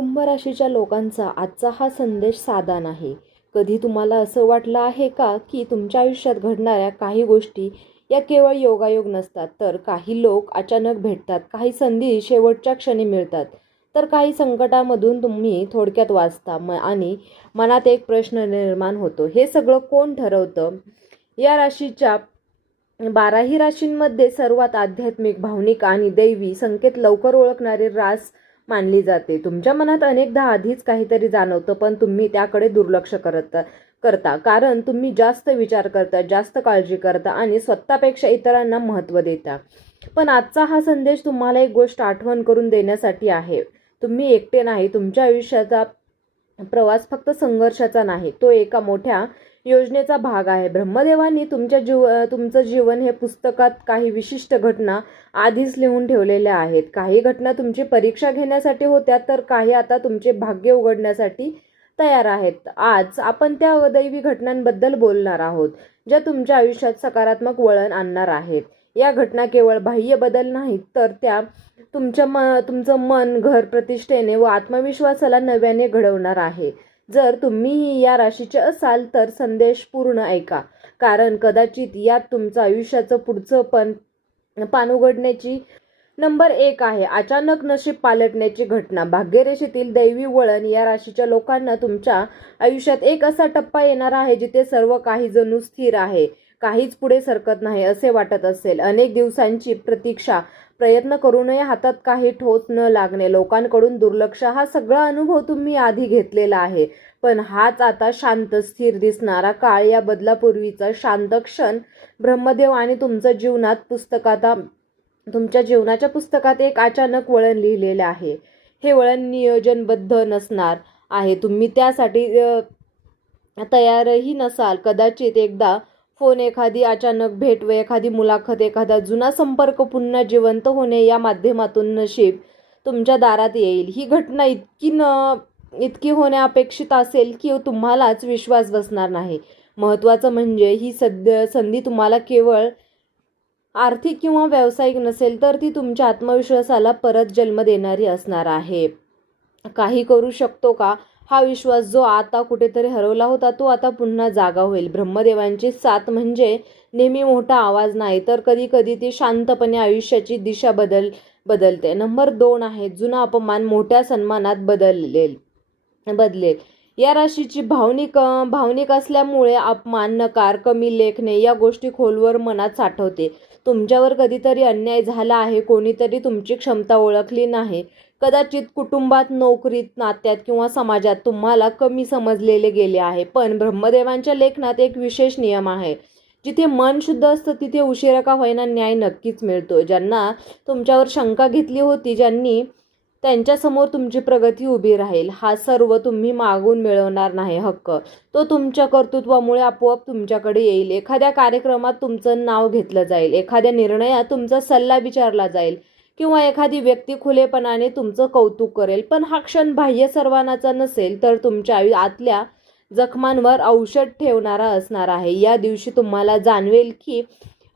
कुंभ राशीच्या लोकांचा आजचा हा संदेश साधा नाही. कधी तुम्हाला असं वाटलं आहे का की तुमच्या आयुष्यात घडणाऱ्या काही गोष्टी या केवळ योगायोग नसतात, तर काही लोक अचानक भेटतात, काही संधी शेवटच्या क्षणी मिळतात, तर काही संकटामधून तुम्ही थोडक्यात वाचता आणि मनात एक प्रश्न निर्माण होतो, हे सगळं कोण ठरवतं? या राशीच्या 12ही राशींमध्ये सर्वात आध्यात्मिक, भावनिक आणि दैवी संकेत लवकर ओळखणारी रास मानली जाते. तुमच्या मनात अनेकदा आधीच काहीतरी जाणवतं, पण तुम्ही त्याकडे दुर्लक्ष करता कारण तुम्ही जास्त विचार करता, जास्त काळजी करता आणि स्वतःपेक्षा इतरांना महत्त्व देता. पण आजचा हा संदेश तुम्हाला एक गोष्ट आठवण करून देण्यासाठी आहे. तुम्ही एकटे नाही. तुमच्या आयुष्याचा प्रवास फक्त संघर्षाचा नाही, तो एका मोठ्या योजनेचा भाग आहे. ब्रह्मदेवांनी तुमचं जीवन हे पुस्तकात काही विशिष्ट घटना आधीच लिहून ठेवलेल्या आहेत. काही घटना तुमची परीक्षा घेण्यासाठी होत्या, तर काही आता तुमचे भाग्य उघडण्यासाठी तयार आहेत. आज आपण त्या दैवी घटनांबद्दल बोलणार आहोत, ज्या तुमच्या आयुष्यात सकारात्मक वळण आणणार आहेत. या घटना केवळ बाह्य बदल नाहीत, तर त्या तुमचं मन, घर, प्रतिष्ठेने व आत्मविश्वासाला नव्याने घडवणार आहे. जर तुम्हीही या राशीचे असाल तर संदेश पूर्ण ऐका, कारण कदाचित यात तुमचं आयुष्याचं पुढचं पान उघडण्याची नंबर 1 आहे. अचानक नशीब पालटण्याची घटना. भाग्यरेषेतील दैवी वळण. या राशीच्या लोकांना तुमच्या आयुष्यात एक असा टप्पा येणार आहे जिथे सर्व काही जणू स्थिर आहे, काहीच पुढे सरकत नाही असे वाटत असेल. अनेक दिवसांची प्रतीक्षा, प्रयत्न करूनही हातात काही ठोस न लागणे, लोकांकडून दुर्लक्ष, हा सगळा अनुभव तुम्ही आधी घेतलेला आहे. पण हाच आता शांत, स्थिर दिसणारा काळ, या बदलापूर्वीचा शांत क्षण, ब्रह्मदेव आणि तुमच्या जीवनाच्या पुस्तकात एक अचानक वळण लिहिलेले आहे. हे वळण नियोजनबद्ध नसणार आहे. तुम्ही त्यासाठी तयारही नसाल. कदाचित एकदा फोन, एखादी अचानक भेट व एखादी मुलाखत, एखादा जुना संपर्क पुन्हा जिवंत होणे या माध्यमातून नशीब तुमच्या दारात येईल. ही घटना इतकी होणे अपेक्षित असेल की तुम्हालाच विश्वास बसणार नाही. महत्त्वाचं म्हणजे ही संधी तुम्हाला केवळ आर्थिक किंवा व्यावसायिक नसेल, तर ती तुमच्या आत्मविश्वासाला परत जन्म देणारी असणार आहे. काही करू शकतो का? हा विश्वास जो आता कुठेतरी हरवला होता, तो आता पुन्हा जागा होईल. ब्रह्मदेवांची साथ म्हणजे नेहमी मोठा आवाज नाही, तर कधी कधी ती शांतपणे आयुष्याची दिशा बदलते. नंबर 2 आहे, जुना अपमान मोठ्या सन्मानात बदलेल. या राशीची भावनिक असल्यामुळे अपमान, नकार, कमी लेखणे या गोष्टी खोलवर मनात साठवते. तुमच्यावर कधीतरी अन्याय झाला आहे, कोणीतरी तुमची क्षमता ओळखली नाही. कदाचित कुटुंबात, नोकरीत, नात्यात किंवा समाजात तुम्हाला कमी समजलेले गेले आहे. पण ब्रह्मदेवांच्या लेखनात एक विशेष नियम आहे. जिथे मन शुद्ध असतं तिथे उशिरा का होईना न्याय नक्कीच मिळतो. ज्यांना तुमच्यावर शंका घेतली होती, त्यांच्यासमोर तुमची प्रगती उभी राहील. हा सर्व तुम्ही मागून मिळवणार नाही हक्क, तो तुमच्या कर्तृत्वामुळे आपोआप तुमच्याकडे येईल. एखाद्या कार्यक्रमात तुमचं नाव घेतलं जाईल, एखाद्या निर्णयात तुमचा सल्ला विचारला जाईल किंवा एखादी व्यक्ती खुलेपणाने तुमचं कौतुक करेल. पण हा क्षण बाह्य सर्वांनाचा नसेल, तर तुमच्या आतल्या जखमांवर औषध ठेवणारा असणार आहे. या दिवशी तुम्हाला जाणवेल की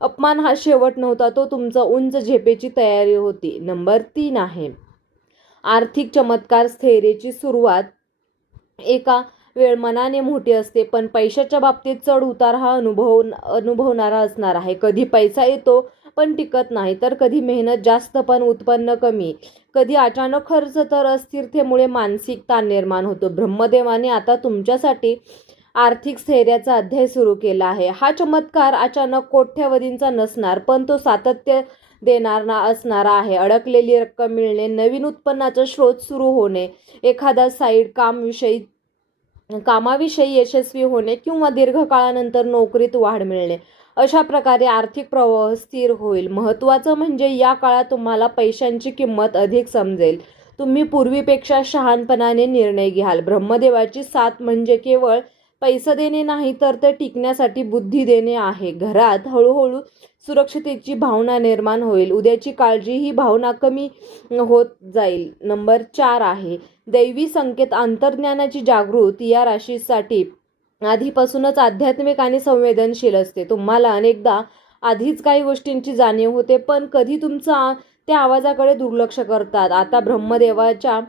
अपमान हा शेवट नव्हता, तो तुमचा उंच झेपेची तयारी होती. नंबर 3 आहे, आर्थिक चमत्कार. स्थैर्याची सुरुवात एका वेळ मनाने मोठी असते, पण पैशाच्या बाबतीत चढ उतार हा अनुभवणारा असणार आहे. कधी पैसा येतो पण टिकत नाही, तर कधी मेहनत जास्त पण उत्पन्न कमी, कधी अचानक खर्च, तर अस्थिरतेमुळे मानसिक ताण निर्माण होतो. ब्रह्मदेवाने आता तुमच्यासाठी आर्थिक स्थैर्याचा अध्याय सुरू केला आहे. हा चमत्कार अचानक कोट्यवधींचा नसणार, पण तो सातत्य देणारा असणारा आहे. अडकलेली रक्कम मिळणे, नवीन उत्पन्नाचा स्रोत सुरू होणे, एखादा साईड कामाविषयी यशस्वी होणे किंवा दीर्घकाळानंतर नोकरीत वाढ मिळणे, अशा प्रकारे आर्थिक प्रवाह स्थिर होईल. महत्त्वाचं म्हणजे या काळात तुम्हाला पैशांची किंमत अधिक समजेल. तुम्ही पूर्वीपेक्षा शहाणपणाने निर्णय घ्याल. ब्रह्मदेवाची साथ म्हणजे केवळ पैसा देणे नाही, तर ते टिकण्यासाठी बुद्धी देणे आहे. घरात हळूहळू सुरक्षिततेची भावना निर्माण होईल. उद्याची काळजी ही भावना कमी होत जाईल. नंबर 4 आहे, दैवी संकेत. अंतर्ज्ञानाची जागृती या राशीसाठी आधीपासूनच आध्यात्मिक आणि संवेदनशील असते. तुम्हाला अनेकदा आधीच काही गोष्टींची जाणीव होते, पण कधी त्या आवाजाकडे दुर्लक्ष करतात. आता ब्रह्मदेवाच्या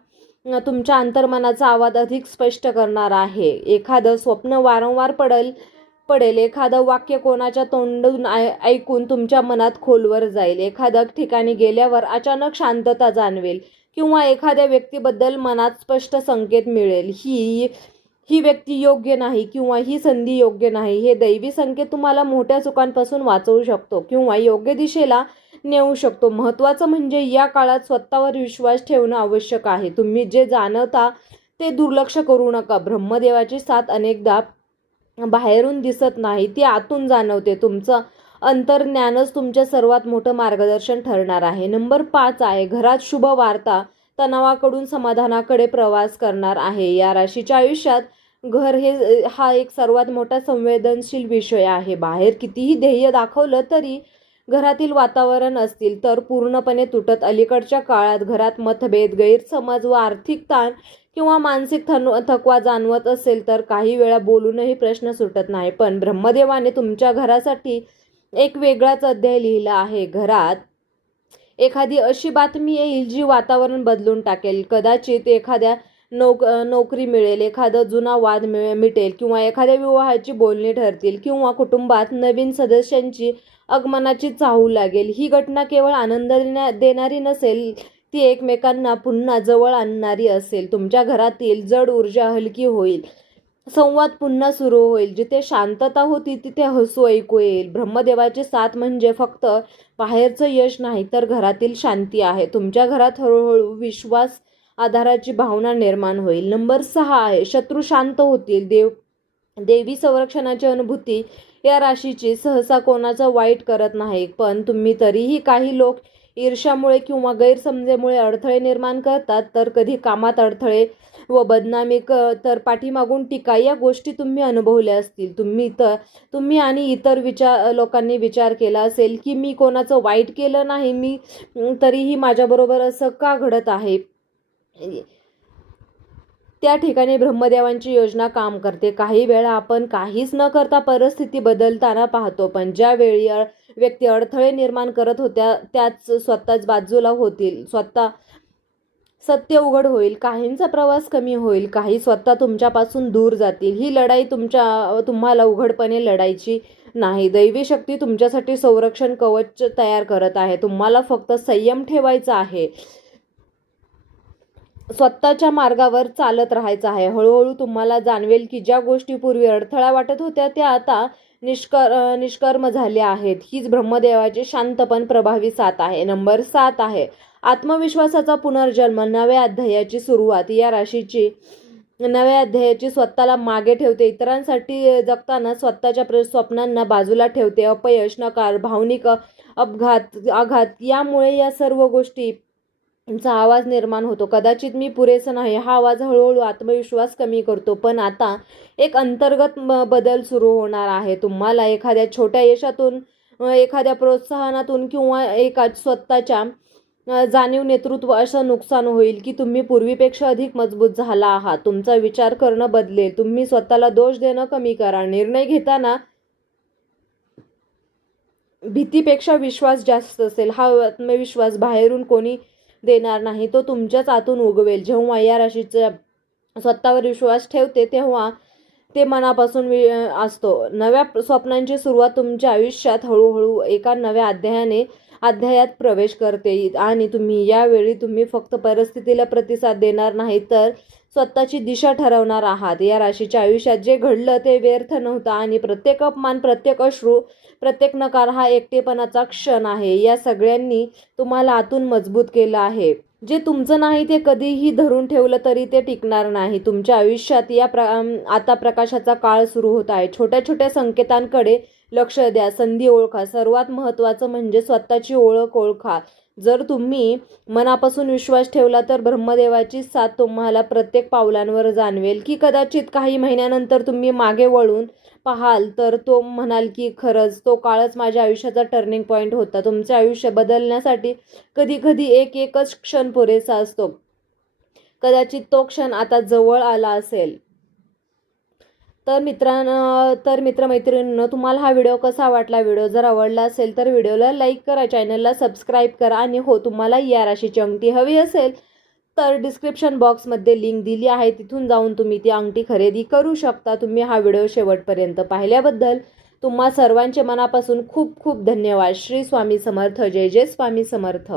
तुमच्या अंतर्मनाचा आवाज अधिक स्पष्ट करणार आहे. एखादं स्वप्न वारंवार पडेल, एखादं वाक्य कोणाच्या तोंडून ऐकून तुमच्या मनात खोलवर जाईल, एखाद्या ठिकाणी गेल्यावर अचानक शांतता जाणवेल किंवा एखाद्या व्यक्तीबद्दल मनात स्पष्ट संकेत मिळेल. ही व्यक्ती योग्य नाही किंवा ही संधी योग्य नाही. हे दैवी संकेत तुम्हाला मोठ्या चुकांपासून वाचवू शकतो किंवा योग्य दिशेला नेऊ शकतो. महत्त्वाचं म्हणजे या काळात स्वतःवर विश्वास ठेवणं आवश्यक आहे. तुम्ही जे जाणवता ते दुर्लक्ष करू नका. ब्रह्मदेवाची साथ अनेकदा बाहेरून दिसत नाही, ती आतून जाणवते. तुमचं अंतर्ज्ञानच तुमच्या सर्वात मोठं मार्गदर्शन ठरणार आहे. नंबर 5 आहे, घरात शुभ वार्ता तणावाकडून समाधानाकडे प्रवास करणार आहे. या राशीच्या आयुष्यात घर हा एक सर्वात मोठा संवेदनशील विषय आहे. बाहेर कितीही ध्येय दाखवलं तरी घरातील वातावरण असतील तर पूर्णपणे तुटत. अलीकडच्या काळात घरात मतभेद, गैरसमज व आर्थिक ताण किंवा मानसिक थकवा जाणवत असेल तर काही वेळा बोलूनही प्रश्न सुटत नाही. पण ब्रह्मदेवाने तुमच्या घरासाठी एक वेगळाच अध्याय लिहिला आहे. घरात एखादी अशी बातमी येईल जी वातावरण बदलून टाकेल. कदाचित एखाद्या नोकरी मिळेल, एखादा जुना वाद मिटेल किंवा एखाद्या विवाहाची बोलणी ठरतील किंवा कुटुंबात नवीन सदस्यांची आगमनाची चाहूल लागेल. ही घटना केवळ आनंद देणारी नसेल, ती एकमेकांना पुन्हा जवळ आणणारी असेल. तुमच्या घरातील जड ऊर्जा हलकी होईल, संवाद पुन्हा सुरू होईल. जिथे शांतता होती तिथे हसू ऐकू येईल. ब्रह्मदेवाची साथ म्हणजे फक्त बाहेरचं यश नाही तर घरातील शांती आहे. तुमच्या घरात हळूहळू विश्वास, आधाराची भावना निर्माण होईल. नंबर 6 आहे, शत्रू शांत होतील. देवी संरक्षणाची अनुभूती या राशीची सहसा कोणाचं वाईट करत नाही, पण तुम्ही तरीही काही लोक ईर्ष्यामुळे किंवा गैरसमजेमुळे अडथळे निर्माण करतात. तर कधी कामात अडथळे व बदनामी तर पाठीमागून टीका, या गोष्टी तुम्ही अनुभवल्या असतील. तुम्ही आणि इतर लोकांनी विचार केला असेल की मी कोणाचं वाईट केलं नाही, मी तरीही माझ्याबरोबर असं का घडत आहे. त्या ठिकाणी ब्रह्मदेवांची योजना काम करते. काही वेळा आपण काहीच न करता परिस्थिती बदलताना पाहतो, पण ज्यावेळी व्यक्ती अडथळे निर्माण करत होत्या त्याच स्वतःच बाजूला होतील. सत्य उघड होईल, काहींचा प्रवास कमी होईल, काही स्वतः तुमच्यापासून दूर जातील. ही लढाई तुम्हाला उघडपणे लढायची नाही. दैवी शक्ती तुमच्यासाठी संरक्षण कवच तयार करत आहे. तुम्हाला फक्त संयम ठेवायचा आहे, स्वतःच्या मार्गावर चालत राहायचं आहे. हळूहळू तुम्हाला जाणवेल की ज्या गोष्टी पूर्वी अडथळा वाटत होत्या त्या आता निष्कर्म झाल्या आहेत. हीच ब्रह्मदेवाची शांत पण प्रभावी साथ आहे. नंबर 7 आहे, आत्मविश्वासाचा पुनर्जन्म, नव्या अध्यायाची सुरुवात. या राशीची नव्या अध्यायाची स्वतःला मागे ठेवते, इतरांसाठी जगताना स्वतःच्या स्वप्नांना बाजूला ठेवते. अपयश, नकार, भावनिक आघात यामुळे या सर्व गोष्टी चा आवाज निर्माण होतो. कदाचित मी पुरेसं नाही, हा आवाज हळूहळू आत्मविश्वास कमी करतो. पण आता एक अंतर्गत बदल सुरू होणार आहे. तुम्हाला एखाद्या छोट्या यशातून, एखाद्या प्रोत्साहनातून किंवा एका स्वतःच्या जाणीव नेतृत्व असं नुकसान होईल की तुम्ही पूर्वीपेक्षा अधिक मजबूत झाला आहात. तुमचा विचार करणं बदलेल. तुम्ही स्वतःला दोष देणं कमी करा. निर्णय घेताना भीतीपेक्षा विश्वास जास्त असेल. हा आत्मविश्वास बाहेरून कोणी देणार नाही, तो तुमच्याच आतून उगवेल. जेव्हा या राशीचा स्वतःवर विश्वास ठेवते तेव्हा ते मनापासून असतो. नव्या स्वप्नांची सुरुवात तुमच्या आयुष्यात हळूहळू एका नव्या अध्यायात प्रवेश करते आणि यावेळी तुम्ही फक्त परिस्थितीला प्रतिसाद देणार नाही तर स्वतःची दिशा ठरवणार आहात. या राशीच्या आयुष्यात जे घडलं ते व्यर्थ नव्हतं आणि प्रत्येक अपमान, प्रत्येक अश्रू, प्रत्येक नकार हा एकटेपणाचा क्षण आहे. या सगळ्यांनी तुम्हाला आतून मजबूत केलं आहे. जे तुमचं नाही ते कधीही धरून ठेवलं तरी ते टिकणार नाही. तुमच्या आयुष्यात आता प्रकाशाचा काळ सुरू होत आहे. छोट्या छोट्या संकेतांकडे लक्ष द्या, संधी ओळखा. सर्वात महत्त्वाचं म्हणजे स्वतःची ओळख ओळखा. जर तुम्ही मनापासून विश्वास ठेवला तर ब्रह्मदेवाची साथ तुम्हाला प्रत्येक पावलांवर जाणवेल की कदाचित काही महिन्यानंतर तुम्ही मागे वळून पाहाल तर तो म्हणाल की खरंच तो काळच माझ्या आयुष्याचा टर्निंग पॉईंट होता. तुमचे आयुष्य बदलण्यासाठी कधीकधी एकच क्षण पुरेसा असतो. कदाचित तो क्षण आता जवळ आला असेल. तर मित्रमैत्रिणींनो, तुम्हाला हा व्हिडिओ कसा वाटला? व्हिडिओ जर आवडला असेल तर व्हिडिओला लाईक करा, चॅनलला सबस्क्राईब करा आणि हो, तुम्हाला या राशीची अंगठी हवी असेल तर डिस्क्रिप्शन बॉक्समध्ये लिंक दिली आहे, तिथून जाऊन तुम्ही ती अंगठी खरेदी करू शकता. तुम्ही हा व्हिडिओ शेवटपर्यंत पाहिल्याबद्दल तुम्हा सर्वांचे मनापासून खूप खूप धन्यवाद. श्री स्वामी समर्थ. जय जय स्वामी समर्थ.